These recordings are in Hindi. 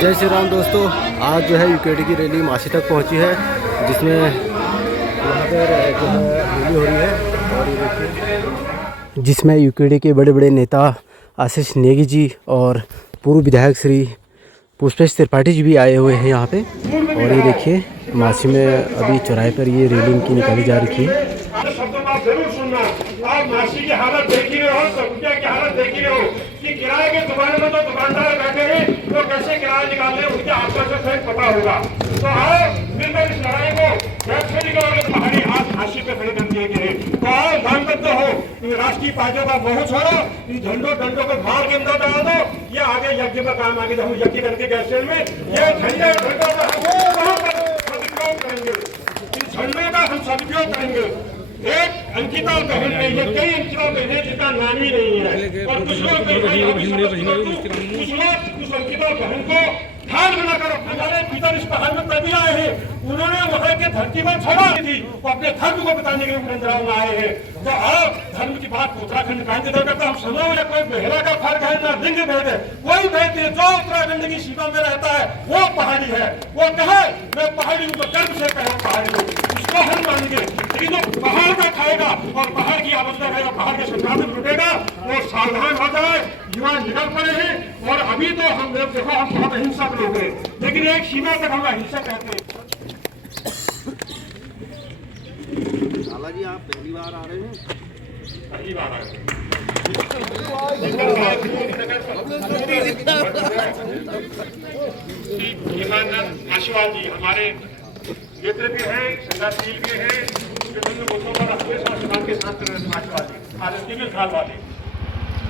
जय श्री राम दोस्तों। आज जो है यूकेडी की रैली मासी तक पहुंची है, जिसमें यहाँ पर जो है रैली हो रही है और ये देखिए जिसमें यूकेडी के बड़े बड़े नेता आशीष नेगी जी और पूर्व विधायक श्री पुष्पेश त्रिपाठी जी भी आए हुए हैं यहाँ पे। और ये देखिए मासी में अभी चौराहे पर ये रैली इनकी निकाली जा रही है। जरूर सुनना। आप मासी की हालत देख ही रहे हो, सब्जियां की हालत देख ही रहे हो कि किराए के दुकान में तो दुकानदार बैठे हैं, तो कैसे किराया निकाल रहे हैं उनके आपको से पता होगा। तो आओ मिलकर इस लड़ाई को कैसे निकालोगे। पहाड़ी हाथ फांसी पे खड़े कर दिए गए। तो आओ दानबद्ध हो, इन राष्ट्रीय पार्टियों का मोह छोड़ो, इन झंडों डंडों को मार के अंदर डाल दो। ये आगे यज्ञ का काम आगे हम यज्ञ करके गैसेल में ये झंडे ढंडों का सदुपयोग करेंगे, इन झंडों का हम सदुपयोग करेंगे। एक अंकिता बहन है, ये कई अंकिता बहन है जिसका नाम ही नहीं है, और कुछ लोग उस अंकिता बहन को ढाल बनाकर अपने वाले भीतर इस पहाड़ में तभी आए हैं। उन्होंने वहां के धरती पर छोड़ा थी, वो अपने धर्म को बताने के लिए वृंदावन में आए हैं। तो आप धर्म की बात उत्तराखंड का इंतजार करते हम सुनो, या कोई बहरा का फर्क है ना लिंग भेद है, कोई भेद नहीं। जो उत्तराखंड की सीमा में रहता है वो पहाड़ी है, वो कहे मैं पहाड़ी हूँ तो गर्व से कहे पहाड़ी हूँ, उसको हम मानेंगे। लेकिन जो पहाड़ का खाएगा और पहाड़ की आबंदा करेगा, पहाड़ के संसाधन लुटेगा, वो सावधान हो जाए। युवा निकल पड़े हैं और अभी तो हम लोग देखो हम बहुत अहिंसक लोग हैं, लेकिन एक सीमा तक हम अहिंसक रहते हैं। लाला जी आप पहली बार आ रहे हैं? पहली बार आ रहे हैं। आशीर्वाद जी हमारे मित्र भी है, संघाशील भी है, विभिन्न मुद्दों पर हमेशा समाज के साथ समाजवादी आरएसपी में खाल वाले।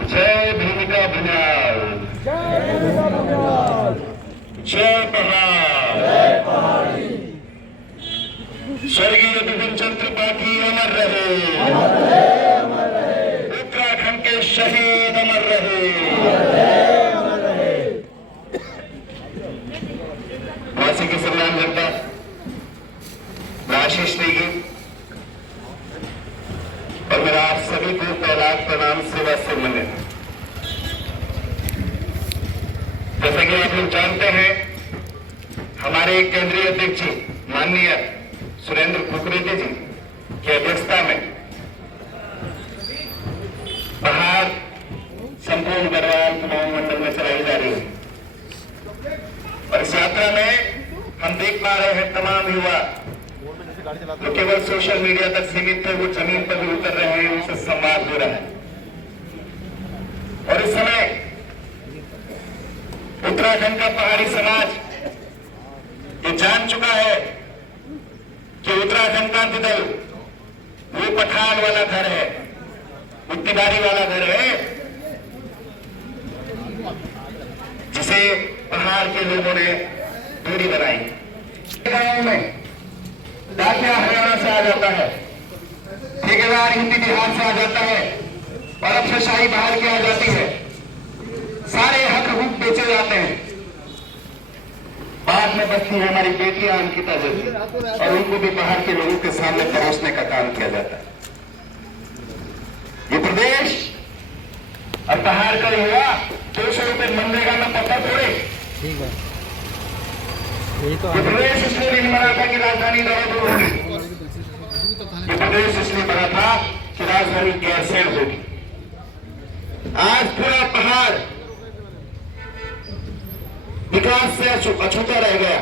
जय भूमिका बनियाल, जय पहाड़, स्वर्गीय बिपिन चंद्र त्रिपाठी अमर रहे, उत्तराखंड के शहीद अमर रहे। मासी की सम्मान करता आशीष नेगी और मेरा आप सभी को पहला प्रणाम सेवा से मिले। जैसा कि आप लोग जानते हैं, हमारे केंद्रीय अध्यक्ष माननीय सुरेंद्र कुकरेती जी की अध्यक्षता में पहाड़ संपूर्ण गढ़वाल कुमाऊं मंडल में चलाई जा रही है। और इस यात्रा में हम देख पा रहे हैं तमाम युवा जो केवल सोशल मीडिया तक सीमित थे, वो जमीन पर भी उतर रहे हैं, उनसे संवाद हो रहा है। और इस समय उत्तराखंड का पहाड़ी समाज ये जान चुका है कि उत्तराखंड क्रांति दल वो पठान वाला घर है, उत्तिबारी वाला घर है, जिसे पहाड़ के लोगों ने दूरी बनाई। गांव में डाकिया हरियाणा से आ जाता है, ठेकेदार हिंदी बिहार से आ जाता है और अफसरशाही बाहर की आ जाती है। सारे हक हुक बेचे जाते हैं। बाद में बचती है हमारी बेटियां अंकिता जैसी, और उनको भी बाहर के लोगों के सामने परोसने का काम किया जाता है। ये प्रदेश और पहाड़ का युवा 200 रुपए मनरेगा में पता तोड़े। ये प्रदेश इसलिए नहीं बना था कि राजधानी देहरादून होगी, ये प्रदेश इसलिए बना था कि राजधानी गैरसैंण होगी। आज पूरा पहाड़ विकास से अछूता रह गया।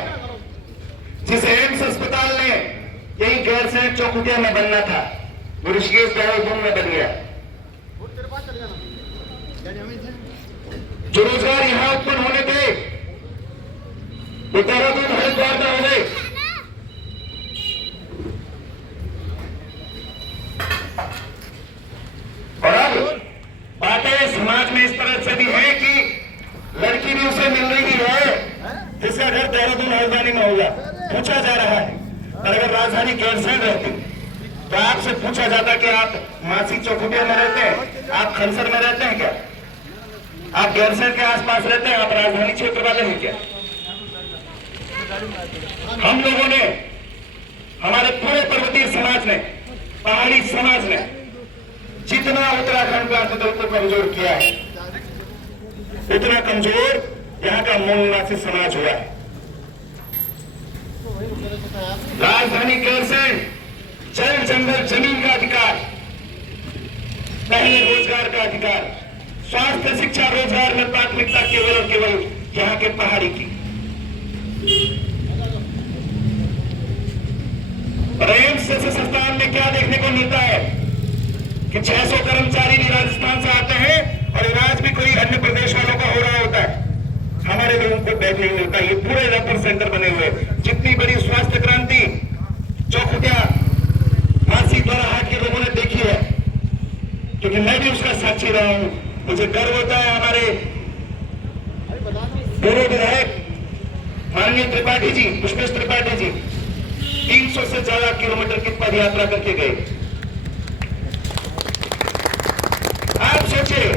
जिस एम्स अस्पताल ने यही गैरसैंण चौखुटिया में बनना था, वो ऋषिकेश देहरादून में बन गया। जो रोजगार यहां उत्पन्न होने थे वो देहरादून हरिद्वार में हो गए। और अब बातें समाज में इस तरह से भी है कि लड़की भी उसे मिल रही है जिसका घर देहरादून राजधानी में होगा। पूछा जा रहा है, और अगर राजधानी गैरसैंण रहती तो आपसे पूछा जाता कि आप मासी चौखुटिया में रहते हैं, आप खनसर में रहते हैं क्या, आप गैरसैंण के आसपास रहते हैं, आप राजधानी क्षेत्र वाले हैं क्या? हम लोगों ने, हमारे पूरे पर्वतीय समाज ने, पहाड़ी समाज ने जितना उत्तराखंड क्रांति दल को कमजोर किया है, उतना कमजोर यहाँ का मूल निवासी समाज हुआ है। राजधानी गैरसैंण जल जंगल जमीन का अधिकार, पहले रोजगार का अधिकार, स्वास्थ्य शिक्षा रोजगार में प्राथमिकता केवल और केवल यहाँ के पहाड़ी की। एम्स जैसे संस्थान में क्या देखने को मिलता है कि 600 कर्मचारी भी राजस्थान से आते हैं और इलाज भी कोई अन्य प्रदेश वालों का हो रहा होता है, हमारे लोगों को बेड नहीं मिलता। ये पूरे रेफर सेंटर बने हुए, जितनी बड़ी स्वास्थ्य क्रांति चौखुटिया मासी द्वारा हाट के लोगों ने देखी है, क्योंकि मैं भी उसका साक्षी रहा हूं। मुझे गर्व होता है हमारे पूर्व विधायक माननीय त्रिपाठी जी, पुष्पेश त्रिपाठी जी 300 से ज्यादा किलोमीटर की पद यात्रा करके गए। आप सोचिए,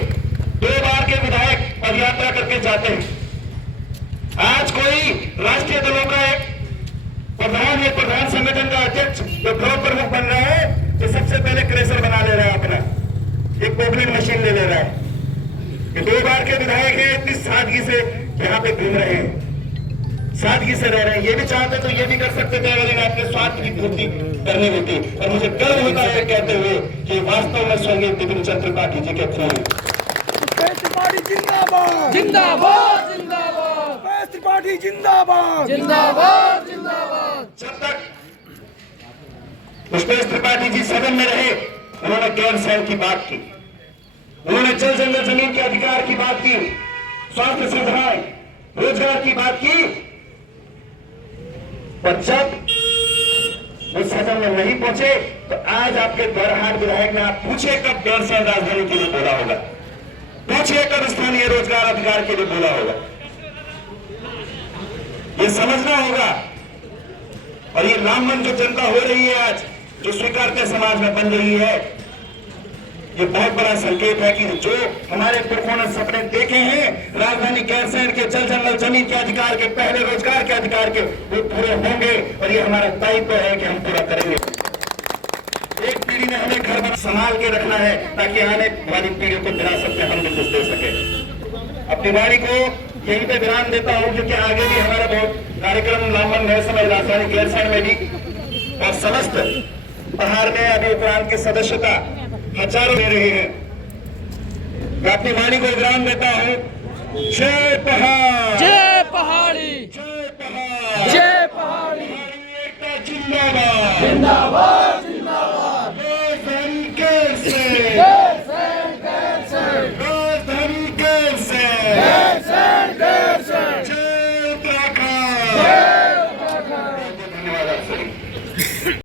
2 बार के विधायक पद यात्रा करके जाते हैं। आज कोई राष्ट्रीय दलों का एक प्रधान या प्रधान संगठन का अध्यक्ष जो ब्लॉक प्रमुख बन रहा है, तो सबसे पहले क्रेशर बना ले रहा है, अपना एक पोपलिंग मशीन ले रहा है। ये 2 बार के विधायक हैं, इतनी सादगी से यहाँ पे घूम रहे हैं, सादगी से रह रहे हैं। ये भी चाहते तो ये भी कर सकते थे अगर आपके स्वार्थ की पूर्ति करनी होती। और मुझे गर्व होता है कहते हुए कि वास्तव में स्वर्गीय बिपिन चंद्र त्रिपाठी जी के खून त्रिपाठी जिंदाबाद जिंदाबाद जिंदाबाद त्रिपाठी जिंदाबाद जिंदाबाद जिंदाबाद। जब तक पुष्पेश त्रिपाठी जी सदन में रहे, उन्होंने गैरसैंण की बात की, उन्होंने जल जंगल जमीन के अधिकार की बात की, स्वास्थ्य सुविधाएं, रोजगार की बात की। पर जब वो सदन में नहीं पहुंचे, तो आज आपके गौरहाट विधायक ने, आप पूछे कब गैरसैंण राजधानी के लिए बोला होगा, पूछिए कब स्थानीय रोजगार अधिकार के लिए बोला होगा। ये समझना होगा। और ये राममन जो जनता हो रही है आज, जो स्वीकारते समाज में बन रही है, ये बहुत बड़ा संकेत है कि जो हमारे पुरखों ने सपने देखे हैं राजधानी गैरसैंण के जल जंगल जमीन के अधिकार के, पहले रोजगार के अधिकार के, वो पूरे होंगे। और ये हमारा दायित्व है कि हम पूरा करेंगे। एक पीढ़ी ने हमें घर में संभाल के रखना है ताकि आने वाली पीढ़ियों को विरासत में हम भी कुछ दे सके। अपनी वाणी को यहीं पे विराम देता हूं, क्योंकि आगे भी हमारा बहुत कार्यक्रम राममन है समय राजधानी गैरसैंण में भी और समस्त पहाड़ में अभी उपरांत की सदस्यता हजारों ले रहे हैं। मैं अपनी वाणी को विराम देता हूं। जय पहाड़, जय पहाड़ी, जय पहाड़, जय पहाड़ी, एकता जिंदाबाद, जिंदाबाद जिंदाबाद। राजधानी गैरसैंण, गैरसैंण गैरसैंण राजधानी गैरसैंण, गैरसैंण गैरसैंण। जय उत्तराखंड। जय उत्तराखंड। धन्यवाद आप सभी।